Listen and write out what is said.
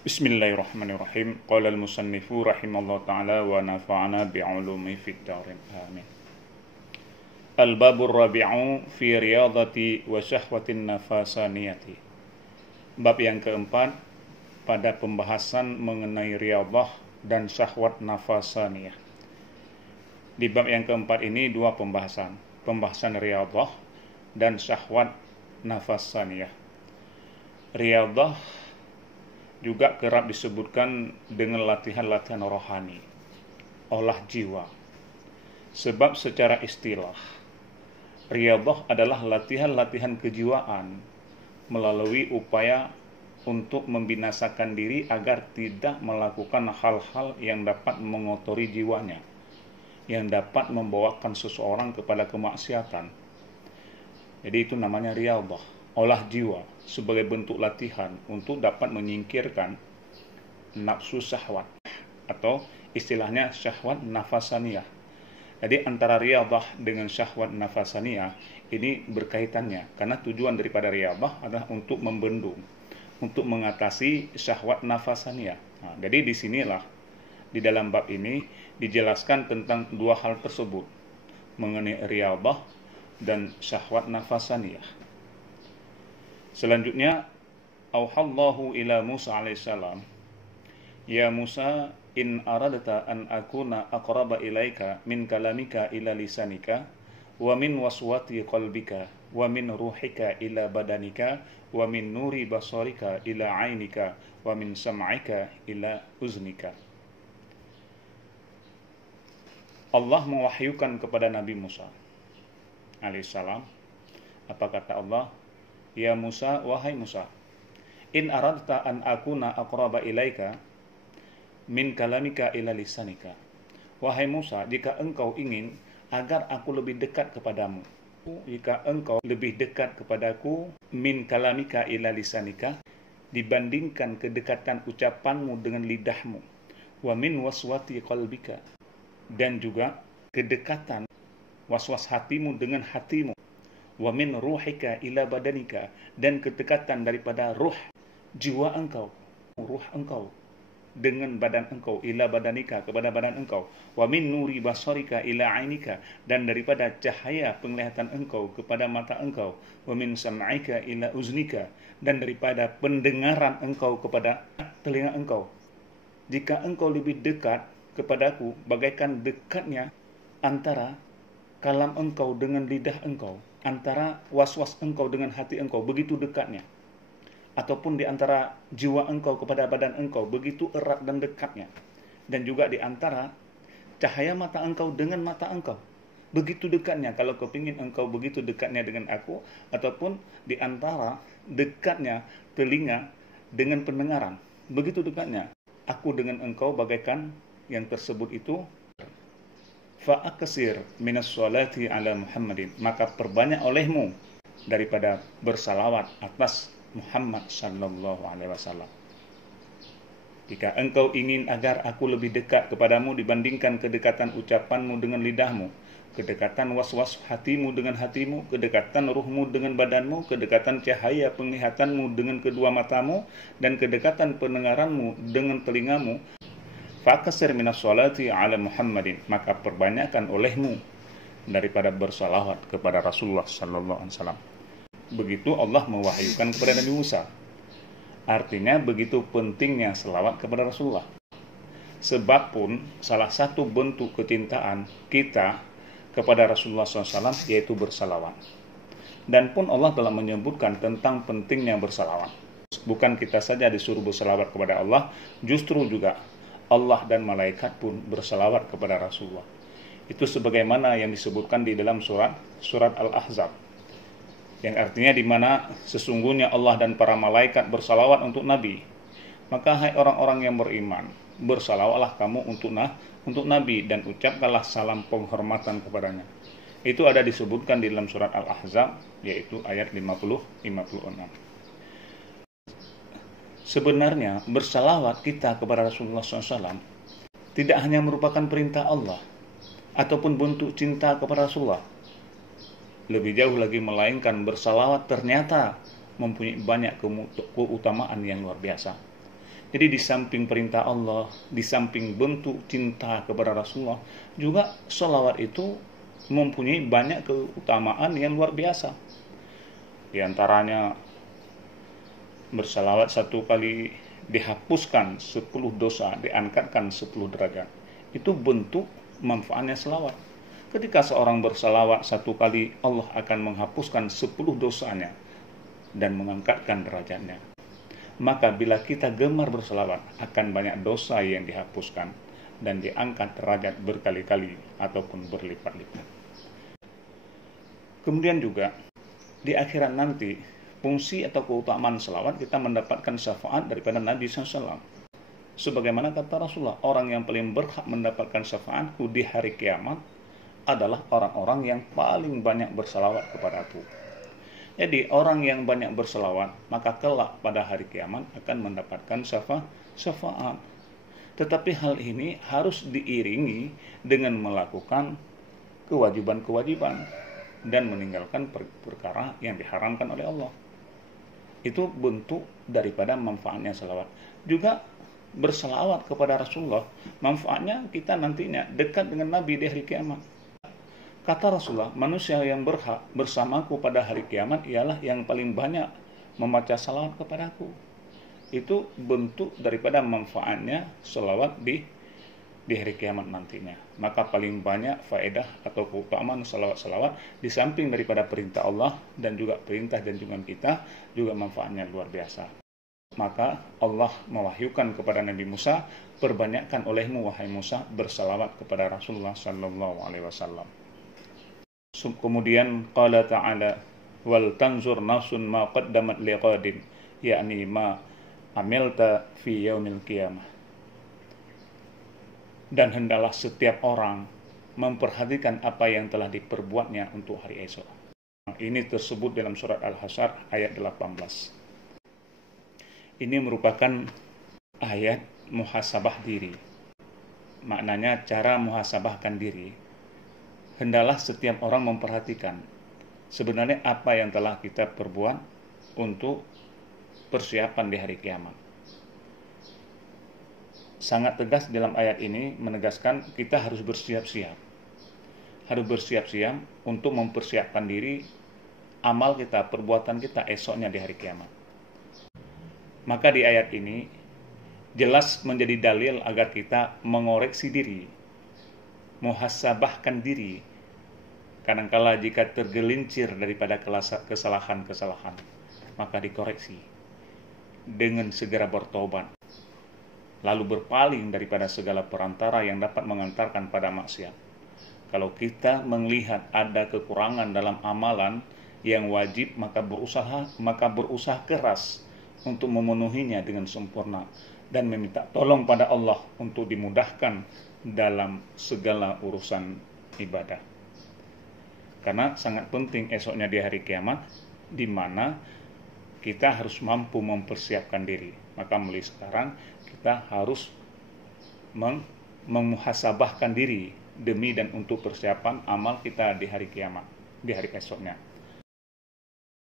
Bismillahirrahmanirrahim. Qala al-musannifu rahimallahu ta'ala wa nafa'ana bi'ulumi fid darin. Amin. Al-babur rabi'u fi riyadati wa syahwatin nafasaniyati. Bab yang keempat pada pembahasan mengenai riyadah dan syahwat nafasaniyah. Di bab yang keempat ini dua pembahasan. Pembahasan riyadah dan syahwat nafasaniyah. Riyadah juga kerap disebutkan dengan latihan-latihan rohani, olah jiwa. Sebab secara istilah, riyadah adalah latihan-latihan kejiwaan melalui upaya untuk membinasakan diri agar tidak melakukan hal-hal yang dapat mengotori jiwanya, yang dapat membawakan seseorang kepada kemaksiatan. Jadi itu namanya riyadah, olah jiwa sebagai bentuk latihan untuk dapat menyingkirkan nafsu syahwat atau istilahnya syahwat nafasaniyah. Jadi antara riyadah dengan syahwat nafasaniyah ini berkaitannya karena tujuan daripada riyadah adalah untuk membendung, untuk mengatasi syahwat nafasaniyah. Nah, jadi disinilah di dalam bab ini dijelaskan tentang dua hal tersebut mengenai riyadah dan syahwat nafasaniyah. Selanjutnya, auhallahu ila Musa alaihissalam, ya Musa, in aradta an akuna aqraba ilaika min kalamika ila lisanika wa min waswati qalbika wa min ruhika ila badanika wa min nuri basarika ila ainika wa min sam'ika ila uznika. Allah mewahyukan kepada Nabi Musa alaihissalam, apa kata Allah? Ya Musa, wahai Musa, in aradta an akuna aqraba ilaika min kalamika ila lisanika. Wahai Musa, jika engkau ingin agar aku lebih dekat kepadamu, jika engkau lebih dekat kepadaku min kalamika ila lisanika, dibandingkan kedekatan ucapanmu dengan lidahmu, wa min waswati qalbika, dan juga kedekatan waswas hatimu dengan hatimu, wa min ruhika ila badanika, dan kedekatan daripada ruh jiwa engkau, ruh engkau dengan badan engkau, ila badanika kepada badan engkau, wa min nuri basarika ila ainika, dan daripada cahaya penglihatan engkau kepada mata engkau, wa min sam'ika ila uznika, dan daripada pendengaran engkau kepada telinga engkau. Jika engkau lebih dekat kepadaku bagaikan dekatnya antara kalam engkau dengan lidah engkau, antara was-was engkau dengan hati engkau, begitu dekatnya. Ataupun di antara jiwa engkau kepada badan engkau, begitu erat dan dekatnya. Dan juga di antara cahaya mata engkau dengan mata engkau, begitu dekatnya. Kalau kau ingin engkau begitu dekatnya dengan aku, ataupun di antara dekatnya telinga dengan pendengaran, begitu dekatnya. Aku dengan engkau bagaikan yang tersebut itu. Fa'akasir minas sholati ala Muhammadin, maka perbanyak olehmu daripada bersalawat atas Muhammad sallallahu alaihi wasallam. Jika engkau ingin agar aku lebih dekat kepadamu dibandingkan kedekatan ucapanmu dengan lidahmu, kedekatan was-was hatimu dengan hatimu, kedekatan ruhmu dengan badanmu, kedekatan cahaya penglihatanmu dengan kedua matamu, dan kedekatan pendengaranmu dengan telingamu, fakasir minas sholati ala Muhammadin, maka perbanyakkan olehmu daripada bersalawat kepada Rasulullah sallallahu alaihi wasallam. Begitu Allah mewahyukan kepada Nabi Musa. Artinya begitu pentingnya selawat kepada Rasulullah. Sebab pun salah satu bentuk kecintaan kita kepada Rasulullah SAW yaitu bersalawat. Dan pun Allah telah menyebutkan tentang pentingnya bersalawat. Bukan kita saja disuruh bersalawat kepada Allah, justru juga Allah dan malaikat pun bersalawat kepada Rasulullah. Itu sebagaimana yang disebutkan di dalam surat Al-Ahzab, yang artinya di mana sesungguhnya Allah dan para malaikat bersalawat untuk Nabi. Maka hai orang-orang yang beriman, bersalawatlah kamu untuk Nabi dan ucapkanlah salam penghormatan kepadanya. Itu ada disebutkan di dalam surat Al-Ahzab, yaitu ayat 50-56. Sebenarnya bersalawat kita kepada Rasulullah SAW tidak hanya merupakan perintah Allah ataupun bentuk cinta kepada Rasulullah. Lebih jauh lagi melainkan bersalawat ternyata mempunyai banyak keutamaan yang luar biasa. Jadi di samping perintah Allah, di samping bentuk cinta kepada Rasulullah, juga sholawat itu mempunyai banyak keutamaan yang luar biasa. Di antaranya bersalawat 1 kali dihapuskan 10 dosa, diangkatkan 10 derajat. Itu bentuk manfaatnya selawat. Ketika seorang bersalawat 1 kali, Allah akan menghapuskan 10 dosanya dan mengangkatkan derajatnya. Maka bila kita gemar bersalawat, akan banyak dosa yang dihapuskan dan diangkat derajat berkali-kali ataupun berlipat-lipat. Kemudian juga di akhirat nanti, fungsi atau keutamaan selawat, kita mendapatkan syafaat daripada Nabi SAW. Sebagaimana kata Rasulullah, orang yang paling berhak mendapatkan syafaatku di hari kiamat adalah orang-orang yang paling banyak bersalawat kepadaku. Jadi orang yang banyak berselawat, maka kelak pada hari kiamat akan mendapatkan syafaat. Tetapi hal ini harus diiringi dengan melakukan kewajiban-kewajiban dan meninggalkan perkara yang diharamkan oleh Allah. Itu bentuk daripada manfaatnya selawat. Juga berselawat kepada Rasulullah, manfaatnya kita nantinya dekat dengan Nabi di hari kiamat. Kata Rasulullah, manusia yang berhak bersamaku pada hari kiamat ialah yang paling banyak membaca salawat kepadaku. Itu bentuk daripada manfaatnya salawat di hari kiamat nantinya. Maka paling banyak faedah atau keutamaan salawat-salawat di samping daripada perintah Allah dan juga perintah junjungan kita, juga manfaatnya luar biasa. Maka Allah mewahyukan kepada Nabi Musa, perbanyakkan olehmu wahai Musa bersalawat kepada Rasulullah sallallahu alaihi wasallam. Kemudian qala ta'ala wal tanzur nafsun ma qaddamat liqadin, yakni ma amilta fi yaumil qiyamah. Dan hendaklah setiap orang memperhatikan apa yang telah diperbuatnya untuk hari esok. Ini tersebut dalam surat Al-Hasyr ayat 18. Ini merupakan ayat muhasabah diri. Maknanya cara muhasabahkan diri. Hendaklah setiap orang memperhatikan sebenarnya apa yang telah kita perbuat untuk persiapan di hari kiamat. Sangat tegas dalam ayat ini menegaskan kita harus bersiap-siap. Harus bersiap-siap untuk mempersiapkan diri amal kita, perbuatan kita esoknya di hari kiamat. Maka di ayat ini jelas menjadi dalil agar kita mengoreksi diri, muhasabahkan diri. Kadangkala jika tergelincir daripada kesalahan-kesalahan, maka dikoreksi dengan segera bertobat, lalu berpaling daripada segala perantara yang dapat mengantarkan pada maksiat. Kalau kita melihat ada kekurangan dalam amalan yang wajib, maka berusaha keras untuk memenuhinya dengan sempurna dan meminta tolong pada Allah untuk dimudahkan dalam segala urusan ibadah. Karena sangat penting esoknya di hari kiamat, di mana kita harus mampu mempersiapkan diri. Maka mulai sekarang kita harus memuhasabahkan diri demi dan untuk persiapan amal kita di hari kiamat, di hari esoknya.